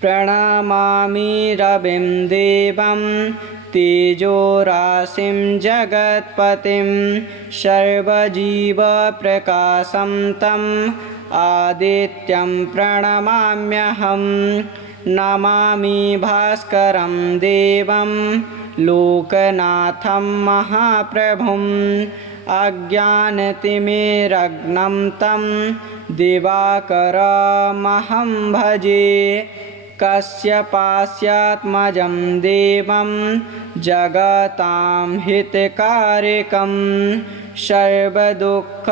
प्रणमामि रविं देवं तेजोराशिं जगत्पतिं सर्वजीवप्रकाशं तम् आदित्यं प्रणमाम्यहं नमामि भास्करं देवं लोकनाथं महाप्रभुम् अज्ञानतिमिरग्नं तं दिवाकरमहं भजे कश्यपास्यात्मजं देवं जगतां हितकारिकं सर्वदुःखप्रशमनं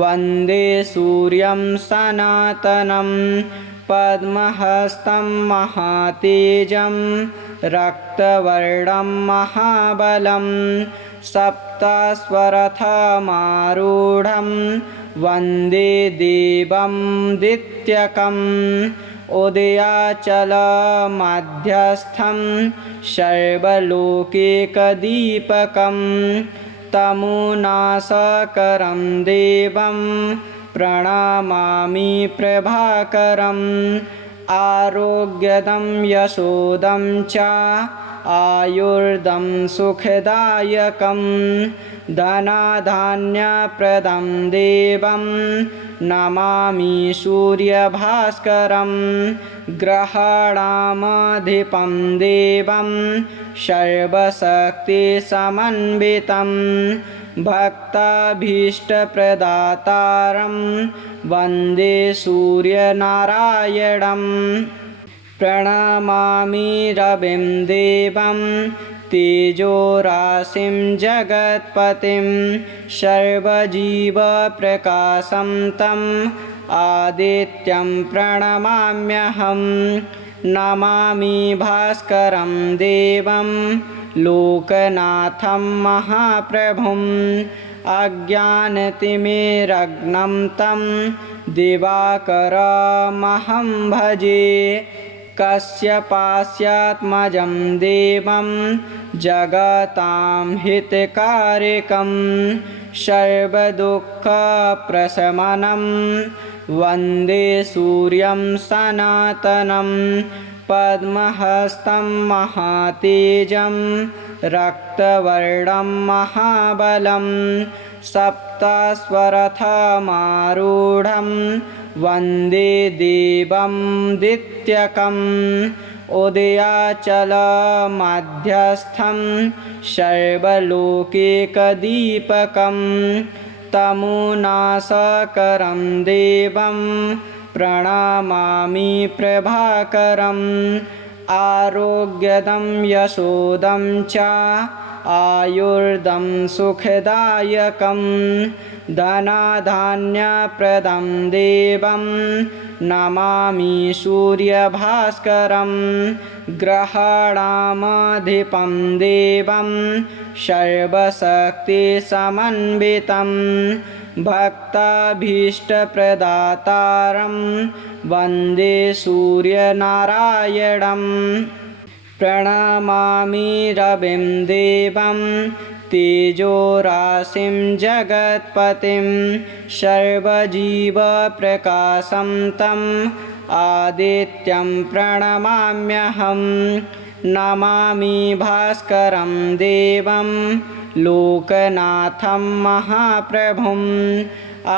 वन्दे सूर्यं सनातनं पद्महस्तं महातेजं रक्तवर्णं महाबलं सप्तस्वरथमारूढं वन्दे देवं दित्यकम् उदयाचलमध्यस्थं सर्वलोकैकदीपकं तमोनाशकरं देवं प्रणमामि प्रभाकरम् आरोग्यदं यशोदं च आयुर्दं सुखदायकं धनधान्यप्रदं देवं नमामि सूर्यभास्करं ग्रहाणामधिपं देवं सर्वशक्तिसमन्वितं भक्ताभीष्टप्रदातारं वन्दे सूर्यनारायणं प्रणमामि रविं देवं तेजोराशिं जगत्पतिं सर्वजीवप्रकाशं तम् आदित्यं प्रणमाम्यहं नमामि भास्करं देवं लोकनाथं महाप्रभुम् अज्ञानतिमिरग्नं तं दिवाकरमहं भजे कश्यपास्यात्मजं देवं जगतां हितकारिकं सर्वदुःखप्रशमनं वन्दे सूर्यं सनातनं पद्महस्तं महातेजं रक्तवर्णं महाबलं सप्तस्वरथमारूढं वन्दे देवं दित्यकम् उदयाचलमध्यस्थं सर्वलोकैकदीपकं तमोनाशकरं देवं प्रणमामि प्रभाकरम् आरोग्यदं यशोदं च आयुर्दं सुखदायकं धनधान्यप्रदं देवं नमामि सूर्यभास्करं ग्रहाणामधिपं देवं सर्वशक्तिसमन्वितं भक्ताभीष्टप्रदातारं वन्दे सूर्यनारायणं प्रणमामि रविं देवं तेजोराशिं जगत्पतिं सर्वजीवप्रकाशं तम् आदित्यं प्रणमाम्यहं नमामि भास्करं देवं लोकनाथं महाप्रभुम्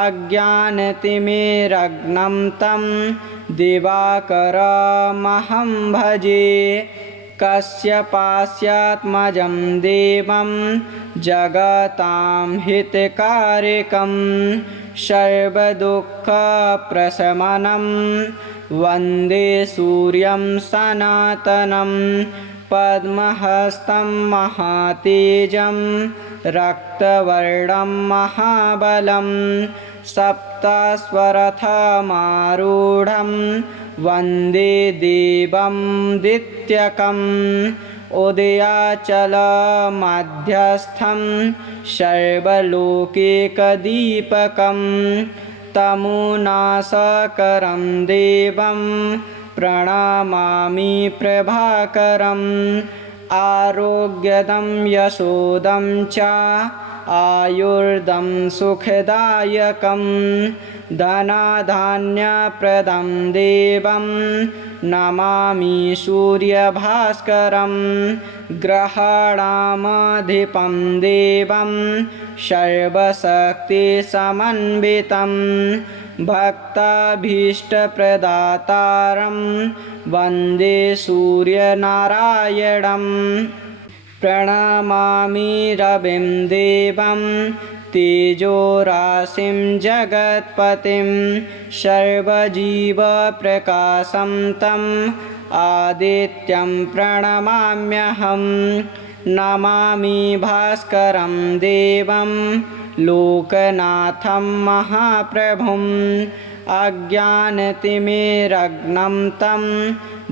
अज्ञानतिमिरग्नं तं दिवाकरमहं भजे कश्यपास्यात्मजं देवं जगतां हितकारिकं सर्वदुःखप्रशमनं वन्दे सूर्यं सनातनं पद्महस्तं महातेजं रक्तवर्णं महाबलं सप्तस्वरथमारूढं वन्दे देवं दित्यकम् उदयाचलमध्यस्थं सर्वलोकैकदीपकं तमोनाशकरं देवं प्रणमामि प्रभाकरम् आरोग्यदं यशोदं च आयुर्दं सुखदायकं धनाधान्यप्रदं देवं नमामि सूर्यभास्करं ग्रहाणामधिपं देवं सर्वशक्तिसमन्वितं भक्ताभीष्टप्रदातारं वन्दे सूर्यनारायणं प्रणमामि रविं देवं तेजोराशिं जगत्पतिं सर्वजीवप्रकाशं तम् आदित्यं प्रणमाम्यहं नमामि भास्करं देवं लोकनाथं महाप्रभुम् अज्ञानतिमिरग्नं तं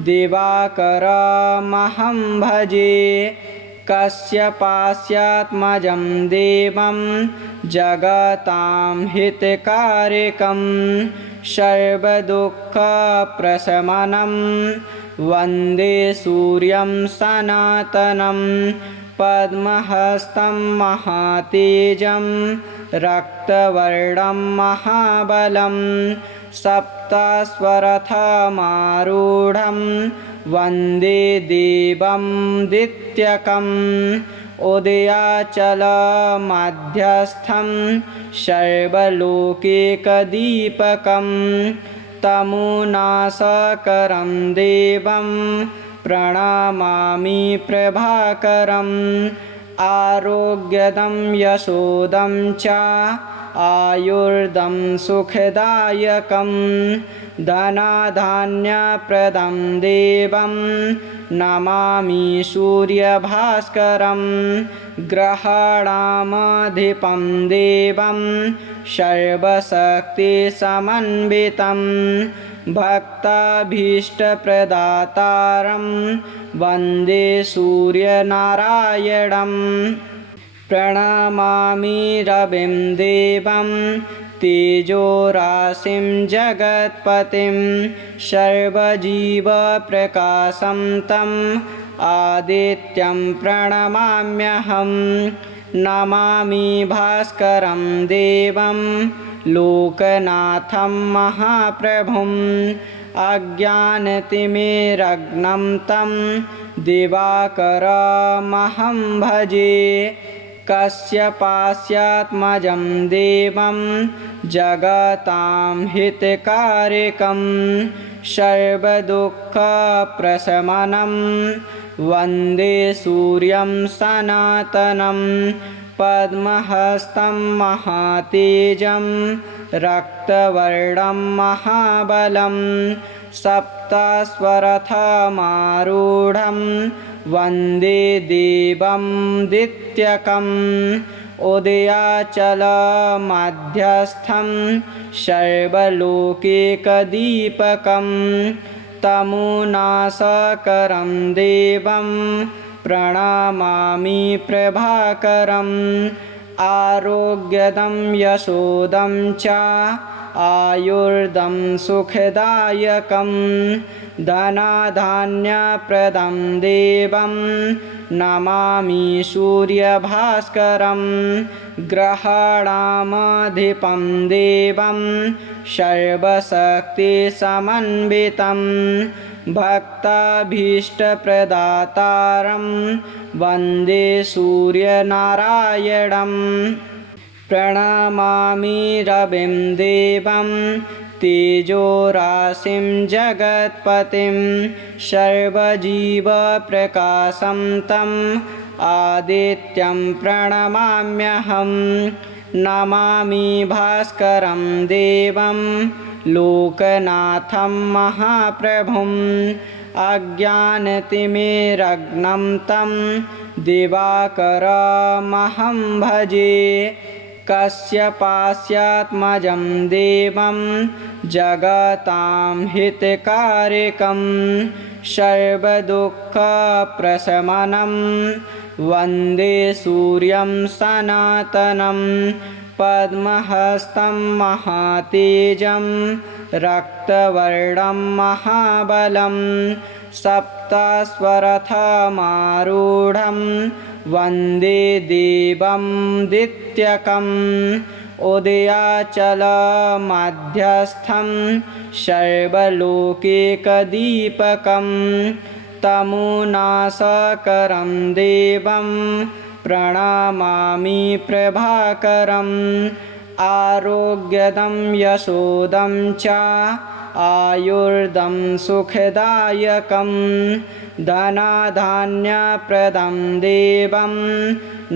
दिवाकरमहं भजे कश्यपास्यात्मजं देवं जगतां हितकारिकं सर्वदुःखप्रशमनं वन्दे सूर्यं सनातनं पद्महस्तं महातेजं रक्तवर्णं महाबलं सप्तस्वरथमारूढं वन्दे देवं दित्यकम् उदयाचलमध्यस्थं सर्वलोकैकदीपकं तमुनाशकरं देवं प्रणमामि प्रभाकरम् आरोग्यदं यशोदं च आयुर्दं सुखदायकं धनाधान्यप्रदं देवं नमामि सूर्यभास्करं ग्रहाणामधिपं देवं सर्वशक्तिसमन्वितं भक्ताभीष्टप्रदातारं वन्दे सूर्यनारायणं प्रणमामि रविं देवं तेजोराशिं जगत्पतिं सर्वजीवप्रकाशं तम् आदित्यं प्रणमाम्यहं नमामि भास्करं देवं लोकनाथं महाप्रभुम् अज्ञानतिमिरग्नं तं दिवाकरमहं भजे कश्यपास्यात्मजं देवं जगतां हितकारिकं सर्वदुःखप्रशमनं वन्दे सूर्यं सनातनं पद्महस्तं महातेजं रक्तवर्णं महाबलं सप्तस्वरथमारूढं वन्दे देवं दित्यकम् उदयाचलमध्यस्थं सर्वलोकैकदीपकं तमुनाशकरं देवं प्रणमामि प्रभाकरम् आरोग्यदं यशोदं च आयुर्दं सुखदायकं धनाधान्यप्रदं देवं नमामि सूर्यभास्करं ग्रहाणामधिपं देवं सर्वशक्तिसमन्वितं भक्ताभीष्टप्रदातारं वन्दे सूर्यनारायणं प्रणमामि रविं देवं तेजोराशिं जगत्पतिं सर्वजीवप्रकाशं तम् आदित्यं प्रणमाम्यहं नमामि भास्करं देवं लोकनाथं महाप्रभुम् अज्ञानतिमिरग्नं तं दिवाकरमहं भजे कश्यपास्यात्मजं देवं जगतां हितकारिकं सर्वदुःखप्रशमनं वन्दे सूर्यं सनातनं पद्महस्तं महातेजं रक्तवर्णं महाबलं सप्तस्वरथमारूढं वन्दे देवं दित्यकम् उदयाचलमध्यस्थं सर्वलोकैकदीपकं तमुनाशकरं देवं प्रणमामि प्रभाकरम् आरोग्यदं यशोदं च आयुर्दं सुखदायकं धनधान्यप्रदं देवं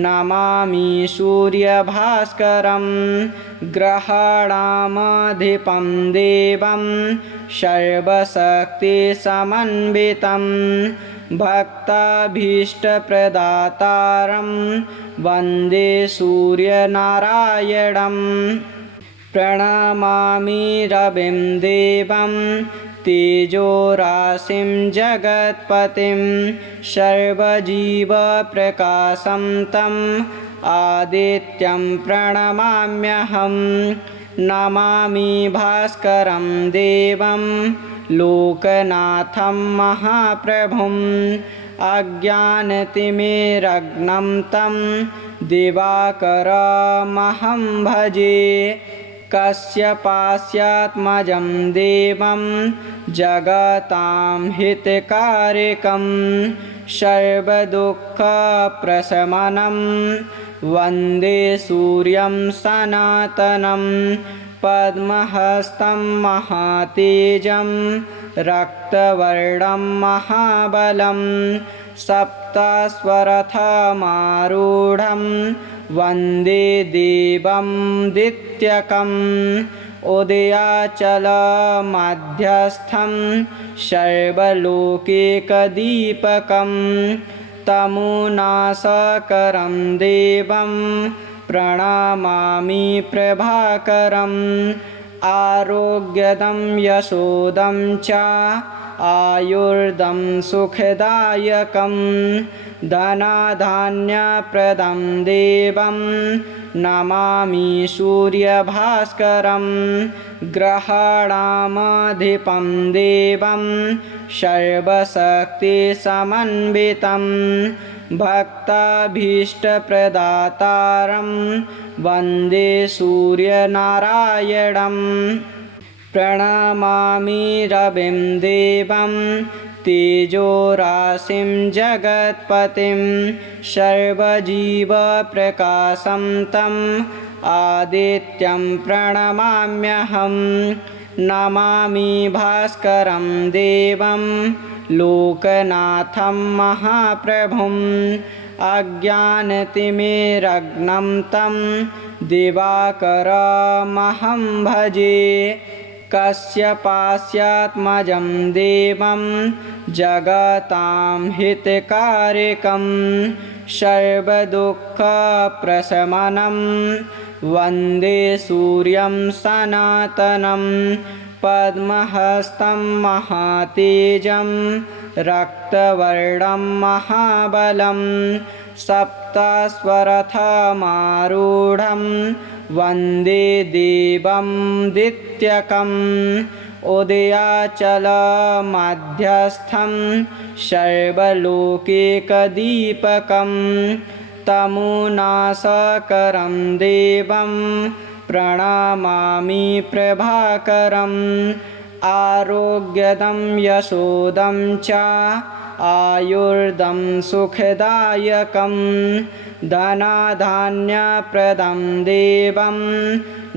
नमामि सूर्यभास्करं ग्रहाणामधिपं देवं सर्वशक्तिसमन्वितं भक्ताभीष्टप्रदातारं वन्दे सूर्यनारायणं प्रणमामि रविं देवं तेजोराशिं जगत्पतिं सर्वजीवप्रकाशं तम् आदित्यं प्रणमाम्यहं नमामि भास्करं देवं लोकनाथं महाप्रभुम् अज्ञानतिमिरग्नं तं दिवाकरमहं भजे कश्यपास्यात्मजं देवं जगतां हितकारिकं सर्वदुःखप्रशमनं वन्दे सूर्यं सनातनं पद्महस्तं महातेजं रक्तवर्णं महाबलं सप्तस्वरथमारूढं वन्दे देवं दित्यकम् उदयाचलमध्यस्थं सर्वलोकैकदीपकं तमुनाशकरं देवं प्रणमामि प्रभाकरम् आरोग्यदं यशोदं च आयुर्दं सुखदायकं धनधान्यप्रदं देवं नमामि सूर्यभास्करं ग्रहाणामधिपं देवं सर्वशक्तिसमन्वितं भक्ताभीष्टप्रदातारं वन्दे सूर्यनारायणं प्रणमामि रविं देवं तेजोराशिं जगत्पतिं सर्वजीवप्रकाशं तम् आदित्यं प्रणमाम्यहं नमामि भास्करं देवं लोकनाथं महाप्रभुम् अज्ञानतिमिरग्नं तं दिवाकरमहं भजे कश्यपास्यात्मजं देवं जगतां हितकारिकं सर्वदुःखप्रशमनं वन्दे सूर्यं सनातनं पद्महस्तं महातेजं रक्तवर्णं महाबलं सप्तस्वरथमारूढं वन्दे देवं दित्यकम् उदयाचलमध्यस्थं सर्वलोकैकदीपकं तमुनाशकरं देवं प्रणमामि प्रभाकरम् आरोग्यदं यशोदं च आयुर्दं सुखदायकं धनधान्यप्रदं देवं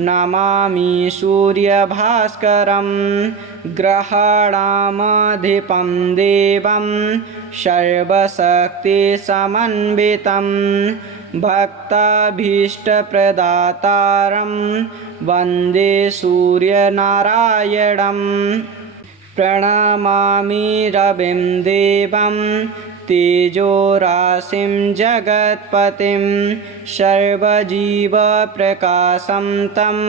नमामि सूर्यभास्करं ग्रहाणामधिपं देवं सर्वशक्तिसमन्वितं भक्ताभीष्टप्रदातारं वन्दे सूर्यनारायणं प्रणमामि रविं देवं तेजोराशिं जगत्पतिं सर्वजीवप्रकाशं तम्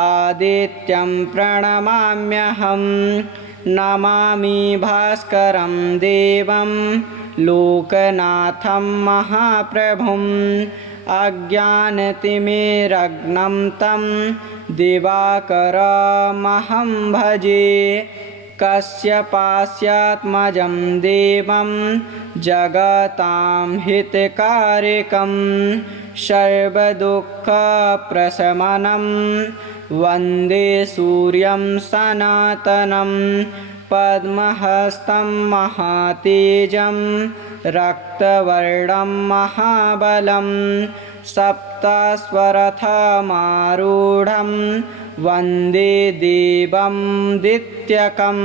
आदित्यं प्रणमाम्यहं नमामि भास्करं देवं लोकनाथं महाप्रभुम् अज्ञानतिमिरग्नं तं दिवाकरमहं भजे कश्यपास्यात्मजं देवं जगतां हितकारकं सर्वदुःखप्रशमनं वन्दे सूर्यं सनातनं पद्महस्तं महातेजं रक्तवर्णं महाबलं सप्तस्वरथमारूढं वन्दे देवं दित्यकम्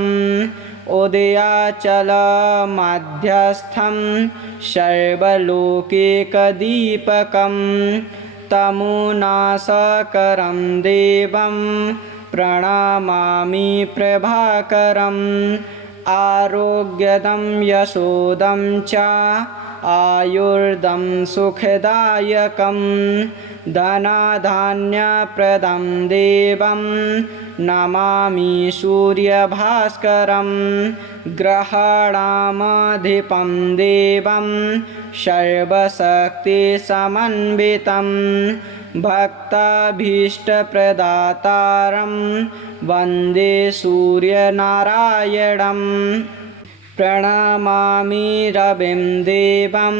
उदयाचलमध्यस्थं सर्वलोकैकदीपकं तमोनाशकरं देवं प्रणमामि प्रभाकरम् आरोग्यदं यशोदं च आयुर्दं सुखदायकं धनधान्यप्रदं देवं नमामि सूर्यभास्करं ग्रहाणामधिपं देवं सर्वशक्तिसमन्वितं भक्ताभीष्टप्रदातारं वन्दे सूर्यनारायणं प्रणमामि रविं देवं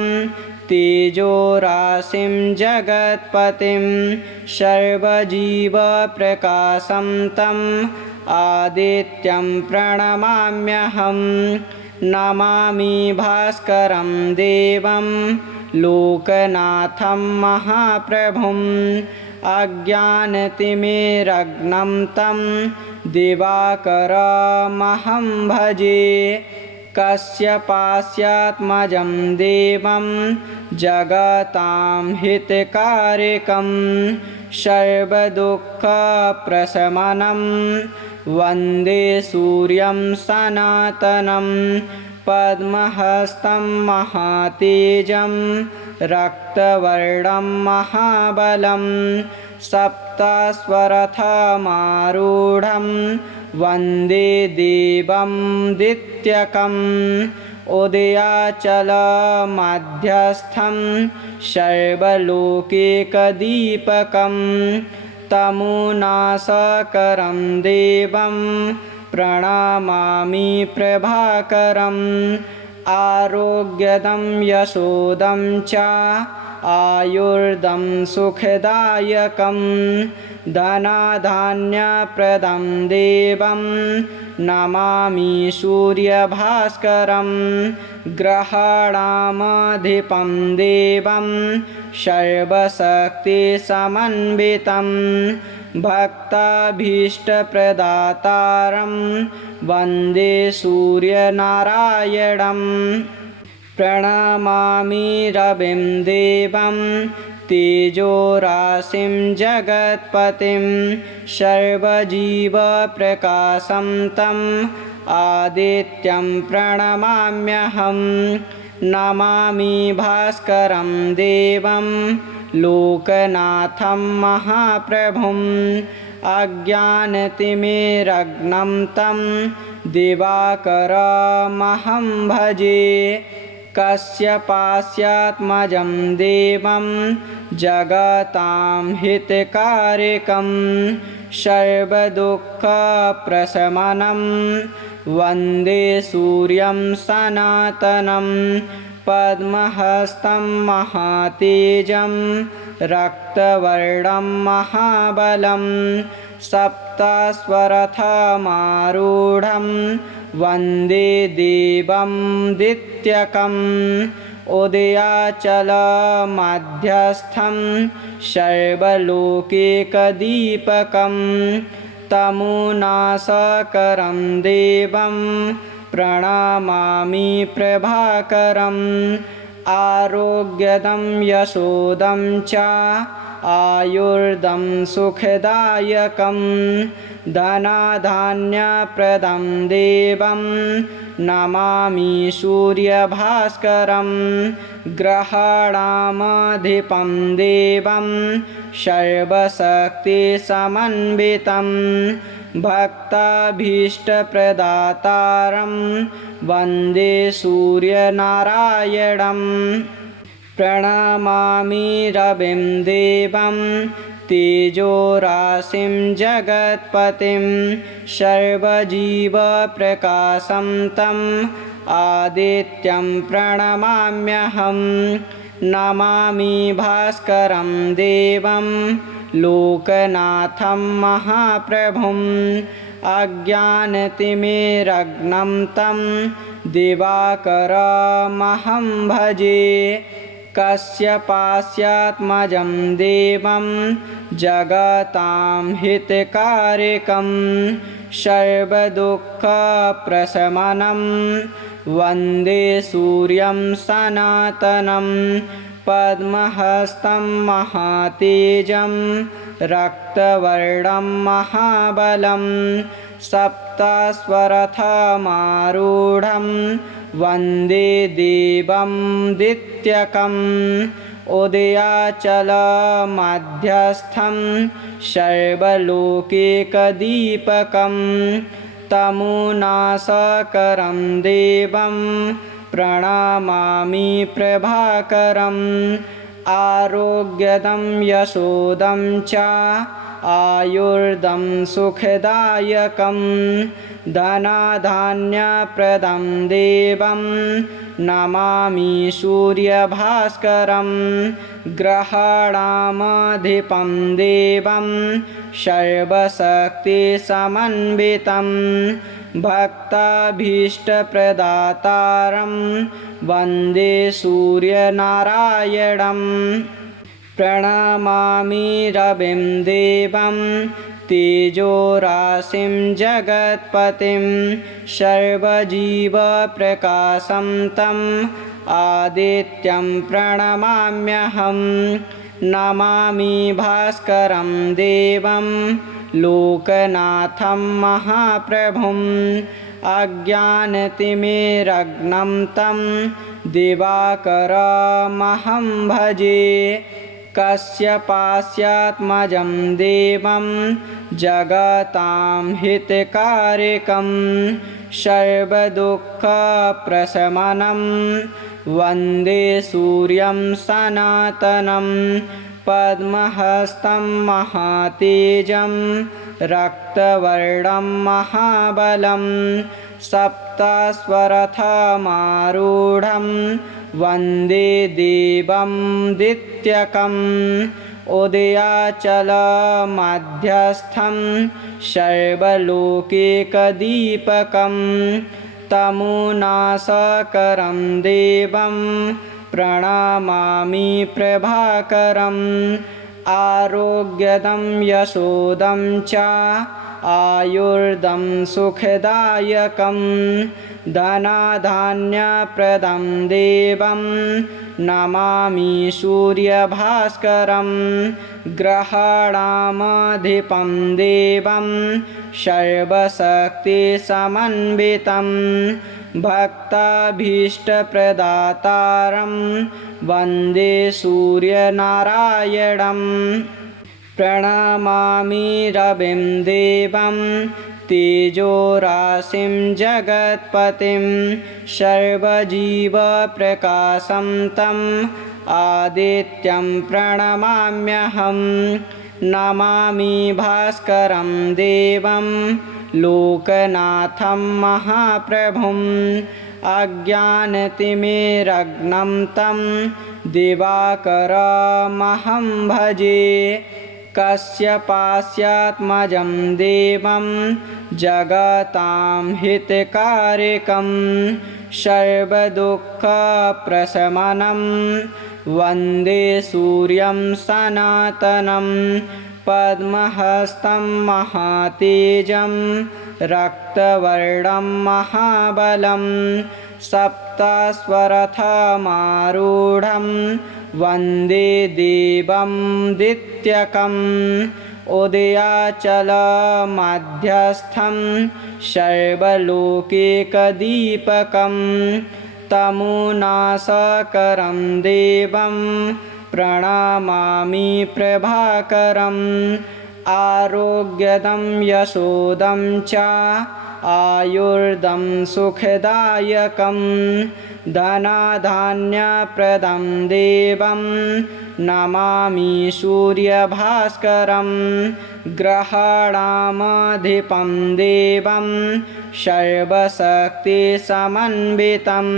तेजोराशिं जगत्पतिं सर्वजीवप्रकाशं तम् आदित्यं प्रणमाम्यहं नमामि भास्करं देवं लोकनाथं महाप्रभुम् अज्ञानतिमिरग्नं तं दिवाकरमहं भजे कश्यपास्यात्मजं देवं जगतां हितकारकं सर्वदुःखप्रशमनं वन्दे सूर्यं सनातनं पद्महस्तं महातेजं रक्तवर्णं महाबलं सप्तस्वरथमारूढं वन्दे देवं दित्यकम् उदयाचलमध्यस्थं सर्वलोकैकदीपकं तमोनाशकरं देवं प्रणमामि प्रभाकरम् आरोग्यदं यशोदं च आयुर्दं सुखदायकं धनधान्यप्रदं देवं नमामि सूर्यभास्करं ग्रहाणामधिपं देवं सर्वशक्तिसमन्वितं भक्ताभीष्टप्रदातारं वन्दे सूर्यनारायणं प्रणमामि रविं देवं तेजोराशिं जगत्पतिं सर्वजीवप्रकाशं तम् आदित्यं प्रणमाम्यहं नमामि भास्करं देवं लोकनाथं महाप्रभुम् अज्ञानतिमिरग्नं तं दिवाकरमहं भजे कश्यपास्यात्मजं देवं जगतां हितकारकं सर्वदुःखप्रशमनं वन्दे सूर्यं सनातनं पद्महस्तं महातेजं रक्तवर्णं महाबलं सप्तस्वरथमारूढं वन्दे देवं दित्यकम् उदयाचलमध्यस्थं सर्वलोकैकदीपकं तमोनाशकरं देवं प्रणमामि प्रभाकरम् आरोग्यदं यशोदं च आयुर्दं सुखदायकं धनधान्यप्रदं देवं नमामि सूर्यभास्करं ग्रहाणामधिपं देवं सर्वशक्तिसमन्वितं भक्ताभीष्टप्रदातारं वन्दे सूर्यनारायणं प्रणमामि रविं देवं तेजोराशिं जगत्पतिं सर्वजीवप्रकाशं तम् आदित्यं प्रणमाम्यहं नमामि भास्करं देवं लोकनाथं महाप्रभुम् अज्ञानतिमिरग्नं तं दिवाकरमहं भजे कश्यपास्यात्मजं देवं जगतां हितकारिकं सर्वदुःखप्रशमनं वन्दे सूर्यं सनातनं पद्महस्तं महातेजं रक्तवर्णं महाबलं सप्तस्वरथमारूढं वन्दे देवं दित्यकम् उदयाचलमध्यस्थं सर्वलोकैकदीपकं तमुनाशकरं देवं प्रणमामि प्रभाकरम् आरोग्यदं यशोदं च आयुर्दं सुखदायकं धनधान्यप्रदं देवं नमामि सूर्यभास्करं ग्रहाणामधिपं देवं सर्वशक्तिसमन्वितं भक्ताभीष्टप्रदातारं वन्दे सूर्यनारायणं प्रणमामि रविं देवं तेजोराशिं जगत्पतिं सर्वजीवप्रकाशं तम् आदित्यं प्रणमाम्यहं नमामि भास्करं देवं लोकनाथं महाप्रभुम् अज्ञानतिमिरग्नं तं दिवाकरमहं भजे कश्यपास्यात्मजं देवं जगतां हितकारिकं सर्वदुःखप्रशमनं वन्दे सूर्यं सनातनं पद्महस्तं महातेजं रक्तवर्णं महाबलं सप्तस्वरथमारूढं वन्दे देवं दित्यकम् उदयाचलमध्यस्थं सर्वलोकैकदीपकं तमुनाशकरं देवं प्रणमामि प्रभाकरम् आरोग्यदं यशोदं च आयुर्दं सुखदायकं धनधान्यप्रदं देवं नमामि सूर्यभास्करं ग्रहाणामधिपं देवं सर्वशक्तिसमन्वितं भक्ताभीष्टप्रदातारं वन्दे सूर्यनारायणं प्रणमामि रविं देवं तेजोराशिं जगत्पतिं सर्वजीवप्रकाशं तम् आदित्यं प्रणमाम्यहं नमामि भास्करं देवं लोकनाथं महाप्रभुम् अज्ञानतिमिरग्नं तं दिवाकरमहं भजे कश्यपास्यात्मजं देवं जगतां हितकारिकं सर्वदुःखप्रशमनं वन्दे सूर्यं सनातनं पद्महस्तं महातेजं रक्तवर्णं महाबलं सप्तस्वरथमारूढं वन्दे देवं दित्यकम् उदयाचलमध्यस्थं सर्वलोकैकदीपकं तमुनाशकरं देवं प्रणमामि प्रभाकरम् आरोग्यदं यशोदं च आयुर्दं सुखदायकं धनधान्यप्रदं देवं नमामि सूर्यभास्करं ग्रहाणामधिपं देवं सर्वशक्तिसमन्वितं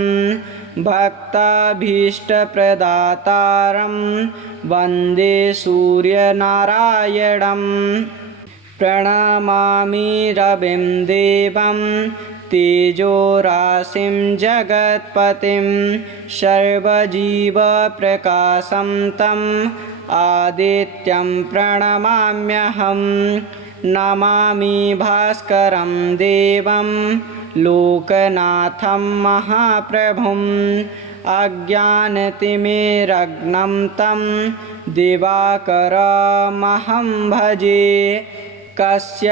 भक्ताभीष्टप्रदातारं वन्दे सूर्यनारायणं प्रणमामि रविं देवं तेजोराशिं जगत्पतिं सर्वजीवप्रकाशं तम् आदित्यं प्रणमाम्यहं नमामि भास्करं देवं लोकनाथं महाप्रभुम् अज्ञानतिमिरग्नं तं दिवाकरमहं भजे कश्यपास्यात्मजं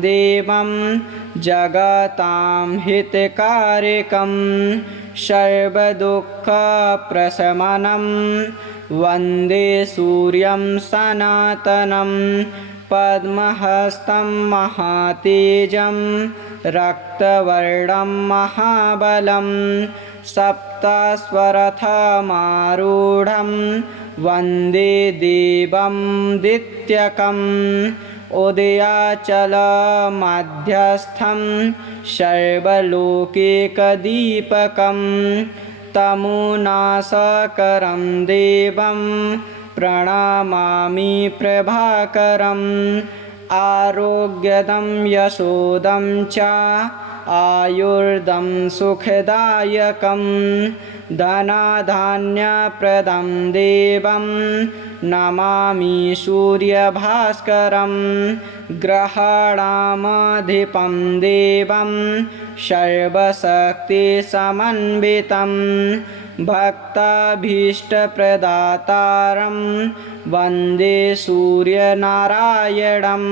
देवं जगतां हितकारिकं सर्वदुःखप्रशमनं वन्दे सूर्यं सनातनं पद्महस्तं महातेजं रक्तवर्णं महाबलं सप्तस्वरथमारूढं वन्दे देवं दित्यकम् उदयाचलमध्यस्थं सर्वलोकैकदीपकं तमोनाशकरं देवं प्रणमामि प्रभाकरम् आरोग्यदं यशोदं च आयुर्दं सुखदायकं धनधान्यप्रदं देवं नमामि सूर्यभास्करं ग्रहाणामधिपं देवं सर्वशक्तिसमन्वितं भक्ताभीष्टप्रदातारं वन्दे सूर्यनारायणं